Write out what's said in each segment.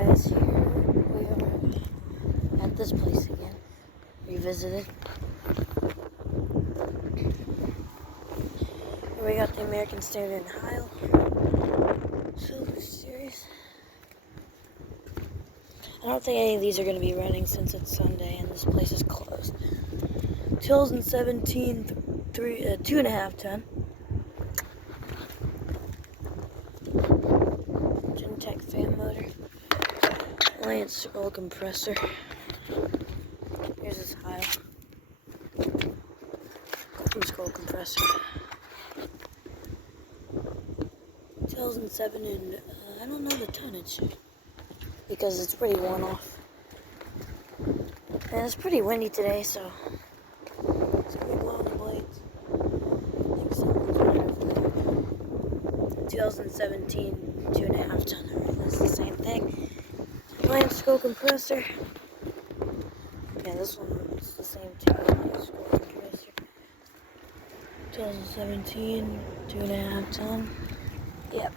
guys, here we are at this place again, revisited. Here we got the American Standard and Heil Silver Series. I don't think any of these are going to be running since it's Sunday and this place is closed. 2017 2.5 ton. Tech fan motor, Lance oil compressor. Here's his Heil. Scroll compressor. 2007 and I don't know the tonnage because it's pretty worn off. And it's pretty windy today, so it's gonna be blowing the blades. I think someone's running over there. 2017 2.5 ton. That's the same thing. Lance scroll compressor. Yeah, this one is the same too. Scroll compressor. 2017 2.5 ton. Yep.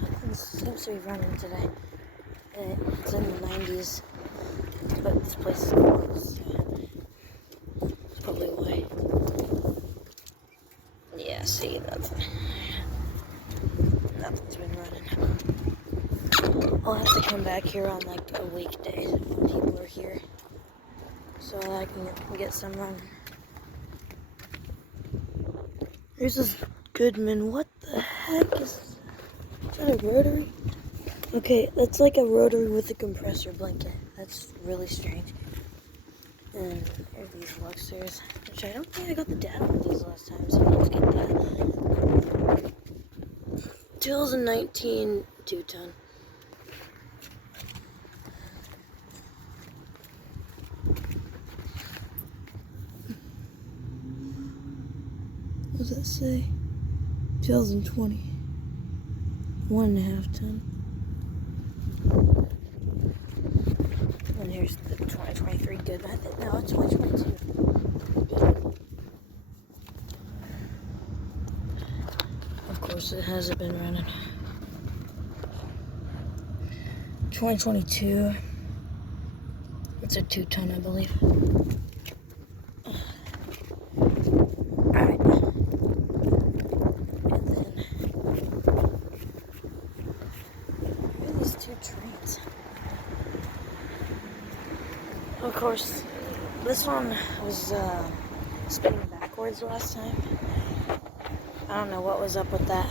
Nothing seems to be running today. It's in the 90s, but this place is closed. That's probably why. Yeah, see, nothing's been running. I'll have to come back here on like a weekday when people are here, so I can get some running. Here's this Goodman. What the heck is that? A rotary? Okay, that's like a rotary with a compressor blanket. That's really strange. And there's these Luxors, which I don't think I got the data on these last time, so let's get that. 2019 2 ton. What does that say? 2020 1.5 ton. And here's the 2023 good. I think no, it's 2022. Of course, it hasn't been running. 2022. It's a 2 ton, I believe. Alright. And then here are these 2 trains. Of course, this one was spinning backwards last time. I don't know what was up with that.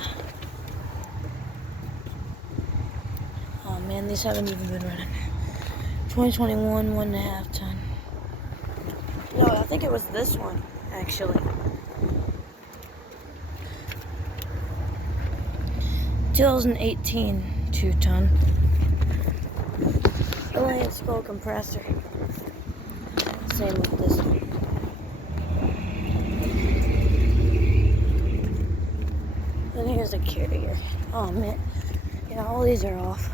Oh man, these haven't even been running. 2021 1.5 ton. No, I think it was this one, actually. 2018 2 ton. Lance oil compressor. Same with this one. And here's a carrier. Oh man, yeah, all these are off.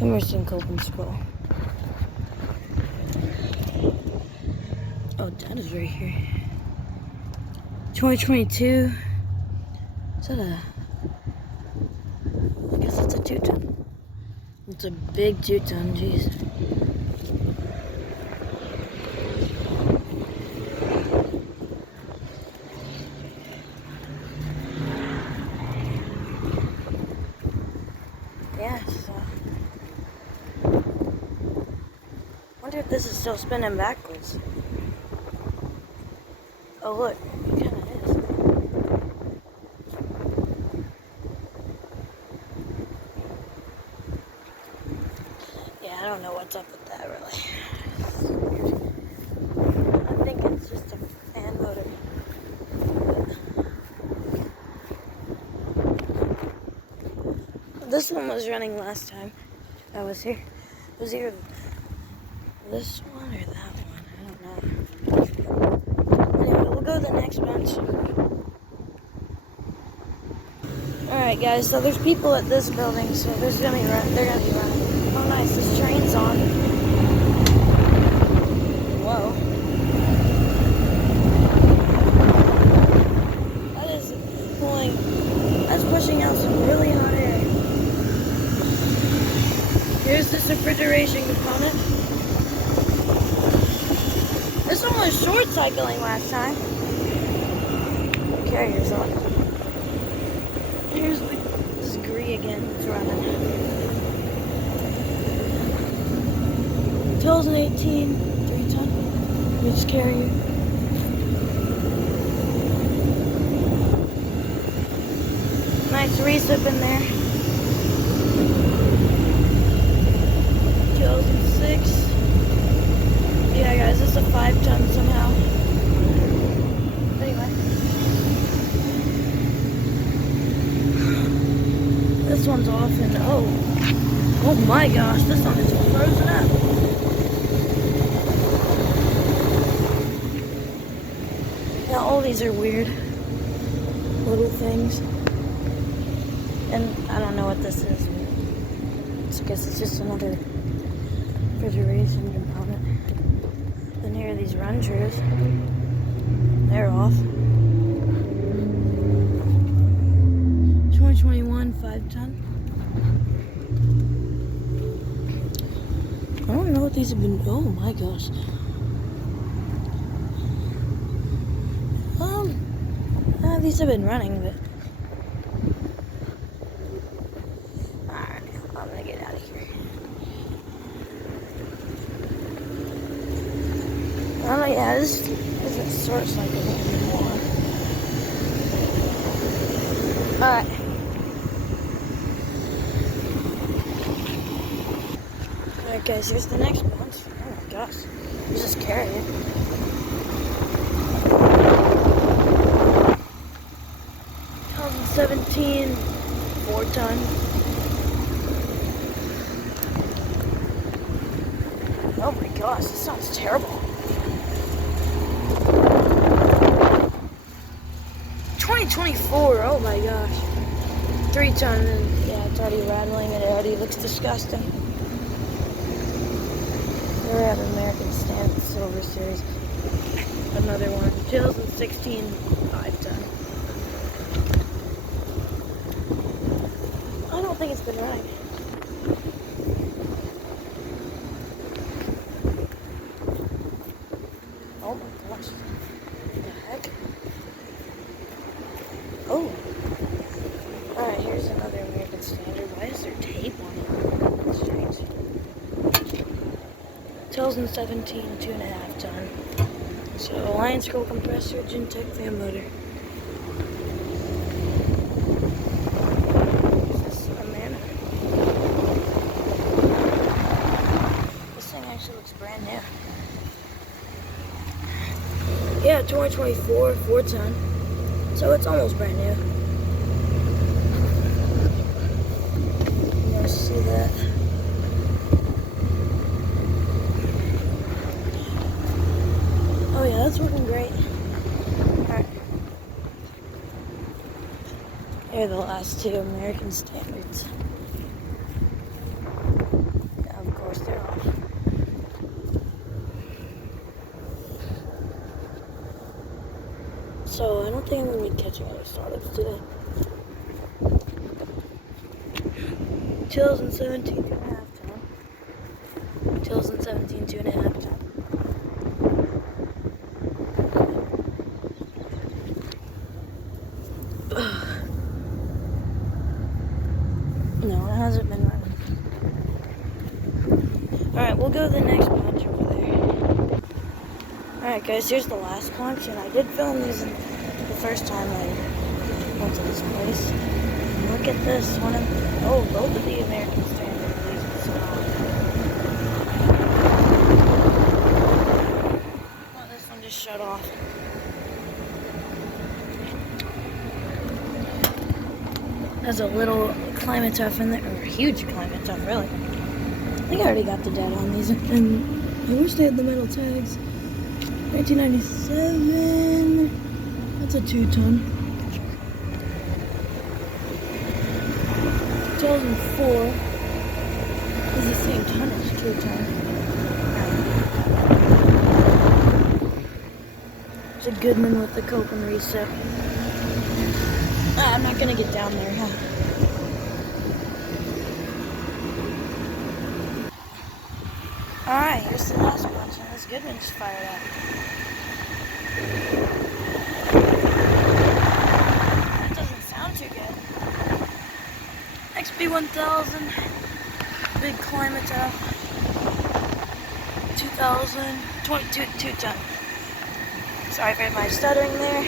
Emerson Cope and Scroll. Oh, that is right here. 2022. Is that a? I guess it's a 2 ton. It's a big 2 ton, jeez. Yeah, so. Wonder if this is still spinning backwards. Oh look, it kinda is. Yeah, I don't know what's up with that really. I think it's just a fan motor. This one was running last time I was here. It was either this one or that one. I don't know. Anyway, we'll go to the next bench. Alright guys, so there's people at this building, so they're gonna be running. Oh nice, this train's on. Whoa. this one was short cycling last time. Carrier's on. Here's this Gree again. It's running. 2018 3-ton. Which carrier? Nice recip in there. 2006. Yeah, guys, this is a 5-ton somehow. Anyway. This one's off and oh my gosh, this one is frozen up. Yeah, all these are weird little things. And I don't know what this is. I guess it's just another refrigeration component. Then here are these run trues. They're off. 2021 5-ton. I don't know what these have been. Oh my gosh. These have been running, but alright, I'm gonna get out of here. Oh yeah, this isn't short cycling anymore. Alright. Alright guys, here's the next one. Oh my gosh. Let's just carry it. '17 4-ton. Oh my gosh, this sounds terrible. 2024, oh my gosh. 3-ton, and yeah, it's already rattling and it already looks disgusting. We're at American Standard Silver Series. Another one. 2016 5-ton. I don't think it's been running. Oh my gosh. What the heck? Oh. Alright, here's another American Standard. Why is there tape on it? That's strange. 2017 2.5 ton. So, Lion Scroll compressor, Gentech fan motor. Looks brand new. Yeah, 2024 4-ton. So it's almost brand new. You guys see that? Oh yeah, that's working great. Alright. Here are the last two American Standards. Yeah, of course they're off. So I don't think I'm going to be catching any startups today. 2017 2.5 ton. 2017 2.5 ton. No, it hasn't been running. Alright, we'll go to the next bunch over there. Alright guys, here's the last bunch, and I did film these the first time I went to this place. And look at this one of both of the American Standard releases. Oh, this one just shut off. There's a little Climate Tough in there, or a huge Climate Tough, really. I think I already got the data on these, and I wish they had the metal tags. 1997, that's a 2-ton. 2004 is the same tonnage, 2-ton. There's a Goodman with the Copeland reset. I'm not gonna get down there, huh? Alright, here's the last bunch, and this Goodman just fired up. B1000, big Climatel, 2 ton. Sorry for my stuttering there.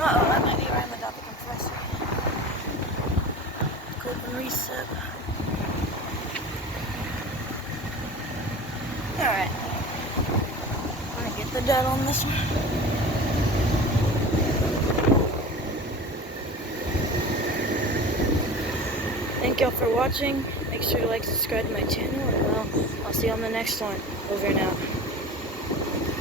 Uh-oh, that might be right without the compressor. Clip and reset. Alright. I'm gonna get the dud on this one. Thank y'all for watching. Make sure to like, subscribe to my channel, and I'll see you on the next one. Over and out.